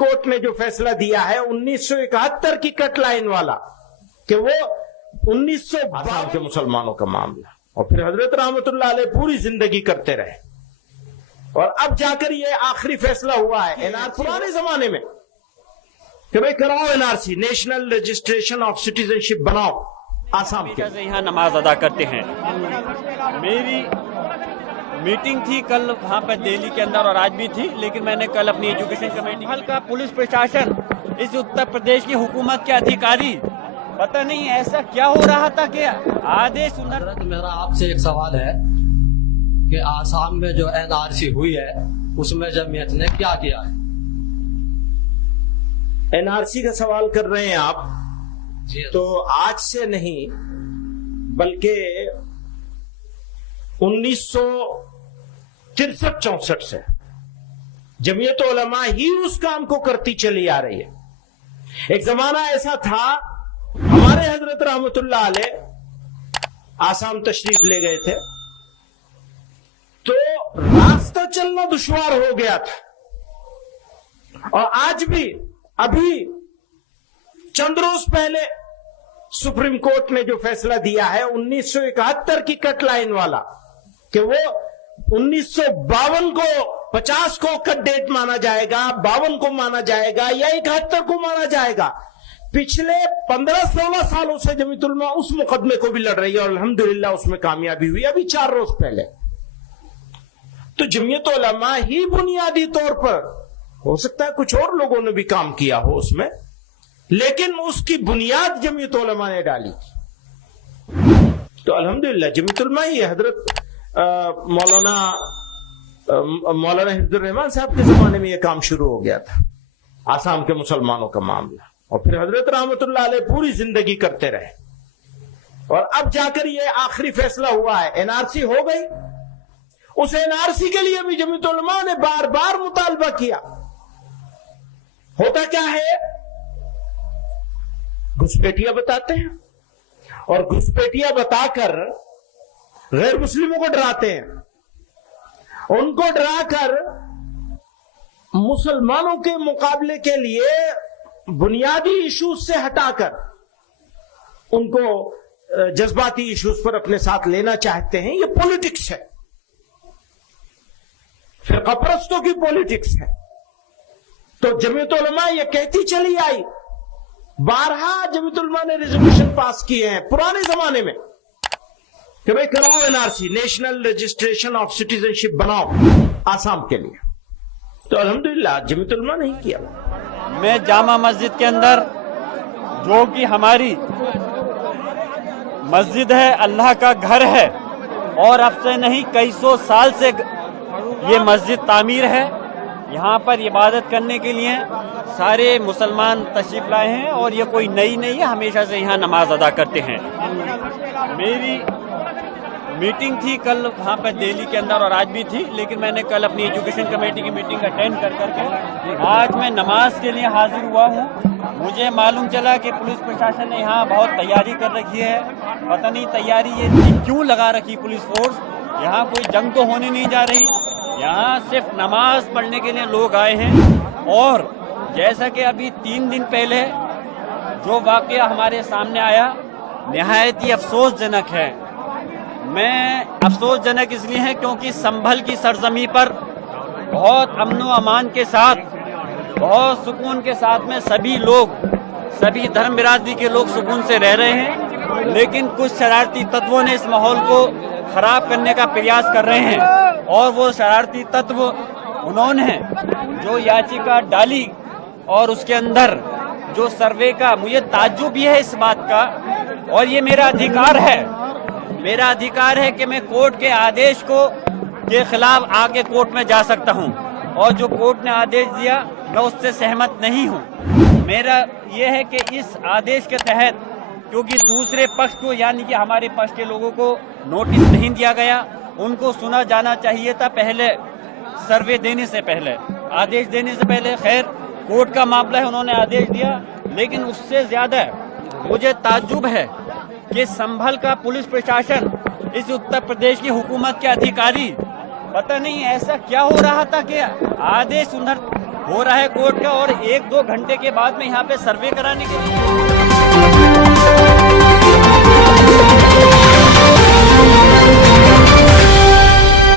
Court ने जो फैसला दिया है 1971 की कट लाइन वाला कि वो 1952 के मुसलमानों का मामला, और फिर हजरत रहमतुल्लाह अलैह पूरी जिंदगी करते रहे और अब जाकर ये आखिरी फैसला हुआ है एनआरसी पुराने जमाने में कि भाई कराओ NRC, national registration of citizenship बनाओ आसाम के। यहाँ नमाज अदा करते हैं। मेरी मीटिंग थी कल वहाँ पर दिल्ली के अंदर और आज भी थी, लेकिन मैंने कल अपनी एजुकेशन कमेटी हल्का पुलिस प्रशासन, इस उत्तर प्रदेश की हुकूमत के अधिकारी, पता नहीं ऐसा क्या हो रहा था कि आदेश मेरा आपसे एक सवाल है कि आसाम में जो एनआरसी हुई है उसमें जमीयत ने क्या किया है? एनआरसी का सवाल कर रहे हैं आप, तो आज से नहीं बल्कि 1963-64 से जमीयत उलमा ही उस काम को करती चली आ रही है। एक जमाना ऐसा था, हमारे हजरत रहमतुल्लाह अलैह आसाम तशरीफ ले गए थे तो रास्ता चलना दुश्वार हो गया था। और आज भी, अभी चंद रोज पहले सुप्रीम कोर्ट ने जो फैसला दिया है 1971 की कट लाइन वाला कि वो 1952 को 50 को कट डेट माना जाएगा, 52 को माना जाएगा या 71 को माना जाएगा। पिछले 15-16 सालों से जमीयत उलमा उस मुकदमे को भी लड़ रही है और अल्हम्दुलिल्लाह उसमें कामयाबी हुई अभी 4 रोज पहले। तो जमीयत उलमा ही बुनियादी तौर पर, हो सकता है कुछ और लोगों ने भी काम किया हो उसमें, लेकिन उसकी बुनियाद जमीयत उलमा ने डाली। तो अल्हम्दुलिल्लाह जमीयत उलमा ही हजरत मौलाना हिफ्जुर रहमान साहब के जमाने में यह काम शुरू हो गया था, आसाम के मुसलमानों का मामला, और फिर हजरत रहमतुल्लाह अलैह पूरी जिंदगी करते रहे और अब जाकर यह आखिरी फैसला हुआ है। एनआरसी हो गई, उस एनआरसी के लिए भी जमीयत उलमा ने बार बार मुतालबा किया। होता क्या है, घुसपैठिया बताते हैं और घुसपैठिया बताकर गैर मुस्लिमों को डराते हैं, उनको डराकर मुसलमानों के मुकाबले के लिए बुनियादी इश्यूज से हटाकर उनको जज्बाती इश्यूज पर अपने साथ लेना चाहते हैं। ये पॉलिटिक्स है, फिरका परस्तों की पॉलिटिक्स है। तो जमीयत उलमा ये कहती चली आई, बारहा जमीयत उलमा ने रेजोल्यूशन पास किए हैं पुराने जमाने में कि भाई कराओ NRC, national registration of citizenship बनाओ आसाम के लिए। तो अल्हम्दुलिल्लाह जमीयत उलमा नहीं किया। मैं जामा मस्जिद के अंदर, जो कि हमारी मस्जिद है, अल्लाह का घर है, और अब से नहीं कई सौ साल से ये मस्जिद तामीर है। यहाँ पर इबादत करने के लिए सारे मुसलमान तशरीफ लाए हैं और ये कोई नई नहीं है, हमेशा से यहाँ नमाज अदा करते हैं। मेरी मीटिंग थी कल वहाँ पर दिल्ली के अंदर और आज भी थी, लेकिन मैंने कल अपनी एजुकेशन कमेटी की मीटिंग अटेंड कर करके आज मैं नमाज के लिए हाजिर हुआ हूँ। मुझे मालूम चला कि पुलिस प्रशासन ने यहाँ बहुत तैयारी कर रखी है। पता नहीं तैयारी ये क्यों लगा रखी पुलिस फोर्स। यहाँ कोई जंग तो होने नहीं जा रही, यहाँ सिर्फ नमाज पढ़ने के लिए लोग आए हैं। और जैसा कि अभी 3 दिन पहले जो वाकया हमारे सामने आया, निहायत ही अफसोसजनक है। मैं अफसोसजनक इसलिए है क्योंकि संभल की सरजमी पर बहुत अमन व अमान के साथ, बहुत सुकून के साथ में सभी लोग, सभी धर्म बिरादरी के लोग सुकून से रह रहे हैं, लेकिन कुछ शरारती तत्वों ने इस माहौल को खराब करने का प्रयास कर रहे हैं। और वो शरारती तत्व उन्होंने जो याचिका डाली और उसके अंदर जो सर्वे का, मुझे ताज्जुब भी है इस बात का, और ये मेरा अधिकार है, मेरा अधिकार है कि मैं कोर्ट के आदेश के खिलाफ आगे कोर्ट में जा सकता हूं, और जो कोर्ट ने आदेश दिया मैं उससे सहमत नहीं हूं। मेरा यह है कि इस आदेश के तहत, क्योंकि दूसरे पक्ष को यानी कि हमारे पक्ष के लोगों को नोटिस नहीं दिया गया, उनको सुना जाना चाहिए था पहले, सर्वे देने से पहले, आदेश देने से पहले। खैर कोर्ट का मामला है, उन्होंने आदेश दिया, लेकिन उससे ज्यादा मुझे ताज्जुब है कि संभल का पुलिस प्रशासन, इस उत्तर प्रदेश की हुकूमत के अधिकारी, पता नहीं ऐसा क्या हो रहा था कि आदेश उधर ہو رہا ہے کوर्ट کا, اور 1-2 घंटे के बाद में यहाँ पे सर्वे कराने के लिए